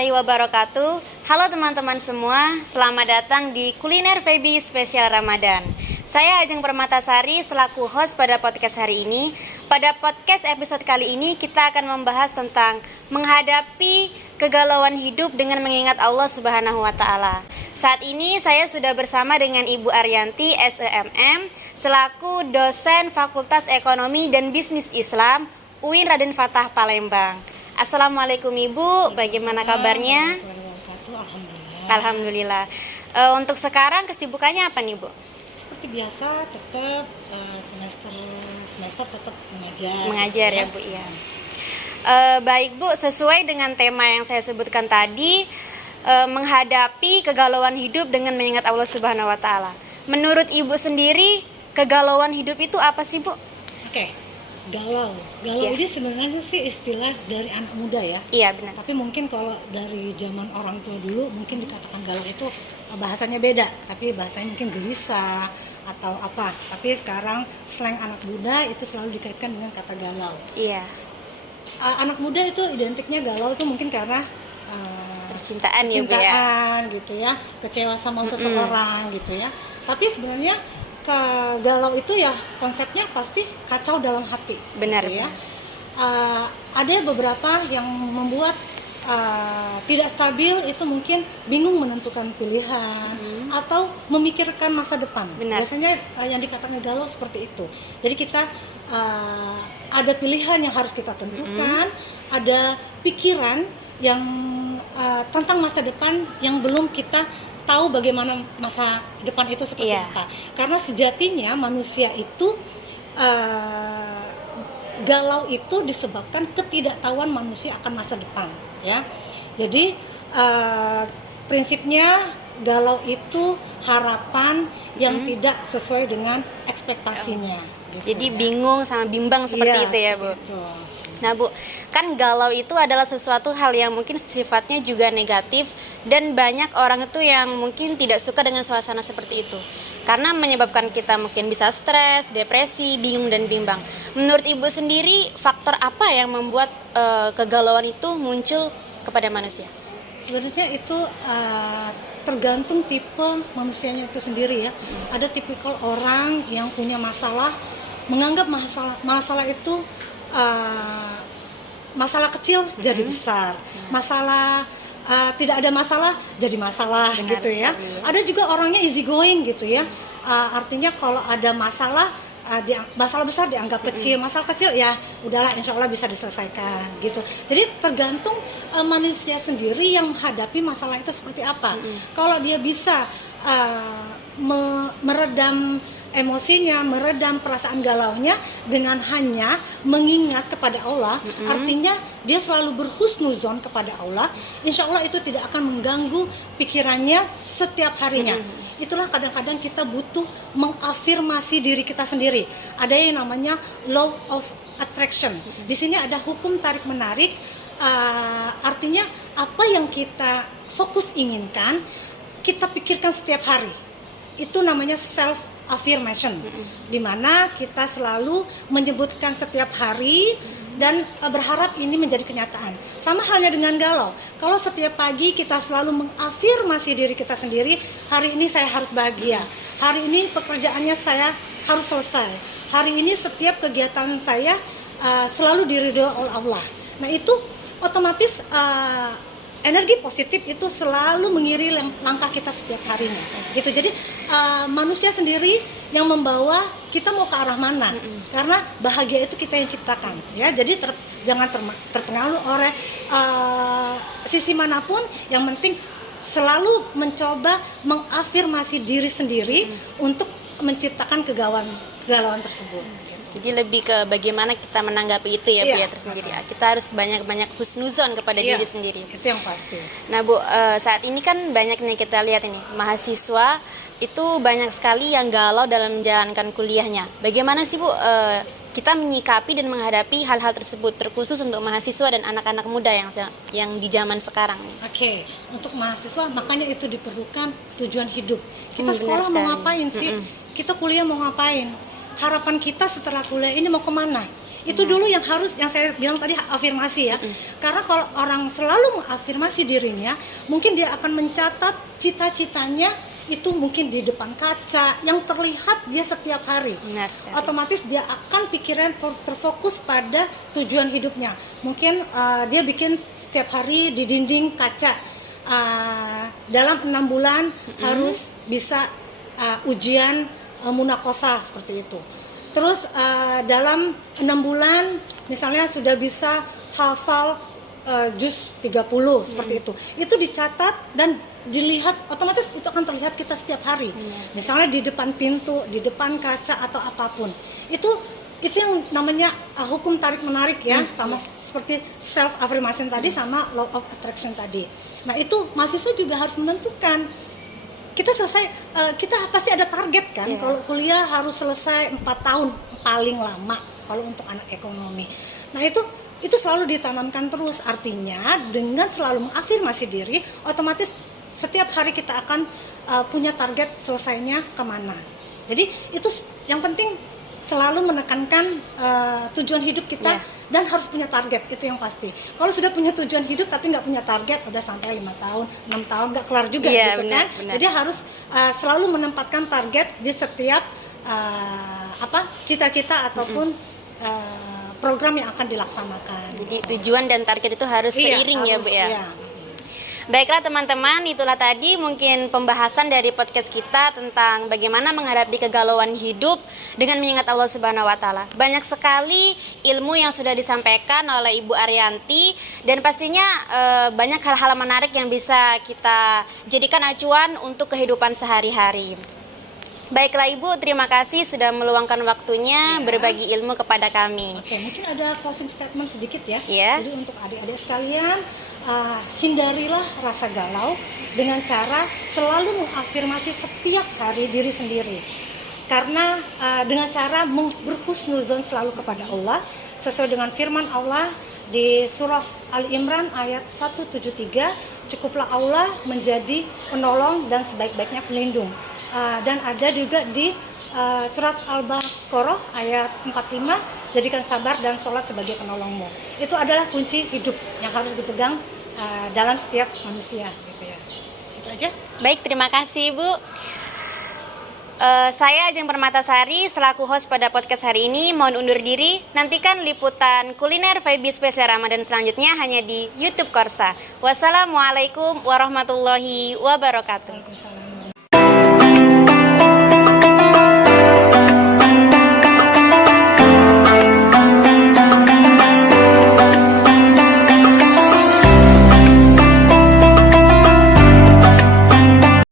warahmatullahi wabarakatuh. Halo teman-teman semua, selamat datang di Kuliner Feby Spesial Ramadan. Saya Ajeng Permatasari selaku host pada podcast hari ini. Pada podcast episode kali ini kita akan membahas tentang menghadapi kegalauan hidup dengan mengingat Allah Subhanahu wa taala. Saat ini saya sudah bersama dengan Ibu Ariyanti SEMM selaku dosen Fakultas Ekonomi dan Bisnis Islam UIN Raden Fatah Palembang. Assalamualaikum Ibu, bagaimana kabarnya? Alhamdulillah. Alhamdulillah. Untuk sekarang kesibukannya apa nih Bu? Seperti biasa, tetap semester tetap mengajar. Mengajar ya Bu ya. Baik Bu, sesuai dengan tema yang saya sebutkan tadi, menghadapi kegalauan hidup dengan mengingat Allah Subhanahu wa taala. Menurut Ibu sendiri, kegalauan hidup itu apa sih Bu? Oke. Galau Ya. ini sebenarnya sih istilah dari anak muda ya. Iya benar. Tapi mungkin kalau dari zaman orang tua dulu mungkin dikatakan galau itu bahasanya beda. Tapi bahasanya mungkin gelisah atau apa. Tapi sekarang slang anak muda itu selalu dikaitkan dengan kata galau. Iya. Anak muda itu identiknya galau itu mungkin karena Percintaan ya Bu ya. gitu ya, kecewa sama seseorang gitu ya. Tapi sebenarnya galau itu ya konsepnya pasti kacau dalam hati. Benar gitu ya. Ada beberapa yang membuat tidak stabil, itu mungkin bingung menentukan pilihan atau memikirkan masa depan. Benar. Biasanya yang dikatakan galau seperti itu. Jadi kita ada pilihan yang harus kita tentukan, ada pikiran yang tentang masa depan yang belum kita tahu bagaimana masa depan itu seperti apa. Karena sejatinya manusia itu galau itu disebabkan ketidaktahuan manusia akan masa depan, ya. Jadi prinsipnya galau itu harapan yang tidak sesuai dengan ekspektasinya. Gitu, Jadi ya. bingung sama bimbang seperti Iya, itu ya Bu. seperti itu. Nah Bu, kan galau itu adalah sesuatu hal yang mungkin sifatnya juga negatif dan banyak orang itu yang mungkin tidak suka dengan suasana seperti itu karena menyebabkan kita mungkin bisa stres, depresi, bingung dan bimbang. Menurut Ibu sendiri, faktor apa yang membuat kegalauan itu muncul kepada manusia? Sebenarnya itu tergantung tipe manusianya itu sendiri ya. Ada tipikal orang yang punya masalah, menganggap masalah itu masalah kecil jadi besar, masalah tidak ada masalah jadi masalah. Benar gitu ya. sekali. Ada juga orangnya easy going gitu ya. Artinya kalau ada masalah masalah besar dianggap kecil, masalah kecil ya udahlah insya Allah bisa diselesaikan gitu. Jadi tergantung manusia sendiri yang menghadapi masalah itu seperti apa. Kalau dia bisa meredam emosinya, meredam perasaan galaunya dengan hanya mengingat kepada Allah, artinya dia selalu berhusnuzon kepada Allah, insya Allah itu tidak akan mengganggu pikirannya setiap harinya. Itulah kadang-kadang kita butuh mengafirmasi diri kita sendiri. Ada yang namanya law of attraction. Di sini ada hukum tarik menarik, artinya apa yang kita fokus inginkan, kita pikirkan setiap hari. Itu namanya self affirmation, di mana kita selalu menyebutkan setiap hari dan berharap ini menjadi kenyataan. Sama halnya dengan galau. Kalau setiap pagi kita selalu mengafirmasi diri kita sendiri, hari ini saya harus bahagia, hari ini pekerjaannya saya harus selesai, hari ini setiap kegiatan saya selalu diridhoi oleh Allah. Nah itu otomatis energi positif itu selalu mengiringi langkah kita setiap harinya. Gitu. Jadi manusia sendiri yang membawa kita mau ke arah mana. Karena bahagia itu kita yang ciptakan, ya. Jadi jangan terpengaruh oleh sisi manapun, yang penting selalu mencoba mengafirmasi diri sendiri untuk menciptakan kegalauan tersebut. Jadi lebih ke bagaimana kita menanggapi itu ya Bu ya tersendiri. Kita harus banyak-banyak husnuzon kepada diri sendiri. Itu yang pasti. Nah Bu, saat ini kan banyak nih kita lihat ini mahasiswa itu banyak sekali yang galau dalam menjalankan kuliahnya. Bagaimana sih Bu kita menyikapi dan menghadapi hal-hal tersebut, terkhusus untuk mahasiswa dan anak-anak muda yang di zaman sekarang? Oke, untuk mahasiswa makanya itu diperlukan tujuan hidup. Kita sekolah mau ngapain sih? Kita kuliah mau ngapain? Harapan kita setelah kuliah ini mau kemana? Itu dulu yang saya bilang tadi, afirmasi ya. Karena kalau orang selalu mengafirmasi dirinya, mungkin dia akan mencatat cita-citanya itu mungkin di depan kaca yang terlihat dia setiap hari. Benar sekali. Otomatis dia akan pikiran terfokus pada tujuan hidupnya. Mungkin dia bikin setiap hari di dinding kaca, dalam 6 bulan harus bisa ujian munakosah seperti itu. Terus dalam 6 bulan misalnya sudah bisa hafal juz 30 seperti itu. Itu dicatat dan dilihat, otomatis itu akan terlihat kita setiap hari. Misalnya di depan pintu, di depan kaca atau apapun. Itu yang namanya hukum tarik menarik ya, sama seperti self affirmation tadi sama law of attraction tadi. Nah, itu mahasiswa juga harus menentukan. Kita pasti ada target kan. Kalau kuliah harus selesai 4 tahun paling lama kalau untuk anak ekonomi. Nah, itu selalu ditanamkan terus. Artinya dengan selalu mengafirmasi diri, otomatis setiap hari kita akan punya target selesainya kemana. Jadi itu yang penting, selalu menekankan tujuan hidup kita dan harus punya target, itu yang pasti. Kalau sudah punya tujuan hidup tapi nggak punya target, udah sampai 5 tahun, 6 tahun nggak kelar juga gitu kan. Jadi harus selalu menempatkan target di setiap cita-cita ataupun program yang akan dilaksanakan. Jadi tujuan dan target itu harus seiring ya, Bu ya. Iya. Baiklah teman-teman, itulah tadi mungkin pembahasan dari podcast kita tentang bagaimana menghadapi kegalauan hidup dengan mengingat Allah Subhanahu wa taala. Banyak sekali ilmu yang sudah disampaikan oleh Ibu Ariyanti dan pastinya banyak hal-hal menarik yang bisa kita jadikan acuan untuk kehidupan sehari-hari. Baiklah Ibu, terima kasih sudah meluangkan waktunya berbagi ilmu kepada kami. Oke, mungkin ada closing statement sedikit ya. Iya. Jadi untuk adik-adik sekalian, hindarilah rasa galau dengan cara selalu mengafirmasi setiap hari diri sendiri. Karena dengan cara berhusnuzon selalu kepada Allah, sesuai dengan firman Allah di surah Ali Imran ayat 173, cukuplah Allah menjadi penolong dan sebaik-baiknya pelindung. Dan ada juga di surat Al-Baqarah ayat 45, jadikan sabar dan sholat sebagai penolongmu. Itu adalah kunci hidup yang harus dipegang dalam setiap manusia gitu ya. Itu aja. Baik, terima kasih Ibu. Saya Ajeng Permatasari selaku host pada podcast hari ini mohon undur diri. Nantikan liputan kuliner VIB spesial Ramadan selanjutnya hanya di YouTube Korsa. Wassalamualaikum warahmatullahi wabarakatuh. Waalaikumsalam.